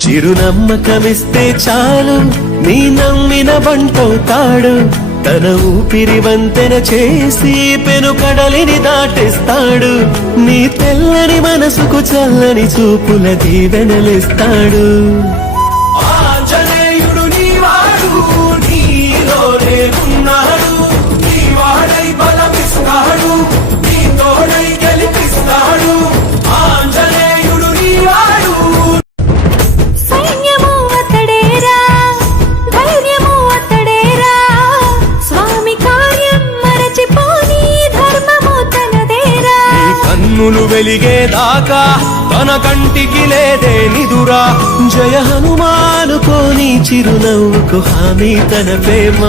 చిరునమ్మకమిస్తే చాలు నీ నమ్మిన బంటవుతాడు తన ఊపిరి వంతెన చేసి పెను కడలిని దాటిస్తాడు నీ తెల్లని మనసుకు చల్లని చూపుల దీవెనలిస్తాడు ఆంజనేయుడు నీవాడు నీలోనే ఉన్నాడు నీవాడై బలమిస్తాడు నీ తోడై గెలిపిస్తాడు ఆంజనేయుడు నీవాడు సైన్యము అతడేరా ధైర్యము అతడేరా స్వామి కార్యం మరచిపోని ధర్మము తనదేరా నీ కన్నులు వెలిగేదాకా తన కంటికి లేదే నిదురా జయ హనుమానుకోని చిరునవ్వుకు హామీ తన ప్రేమ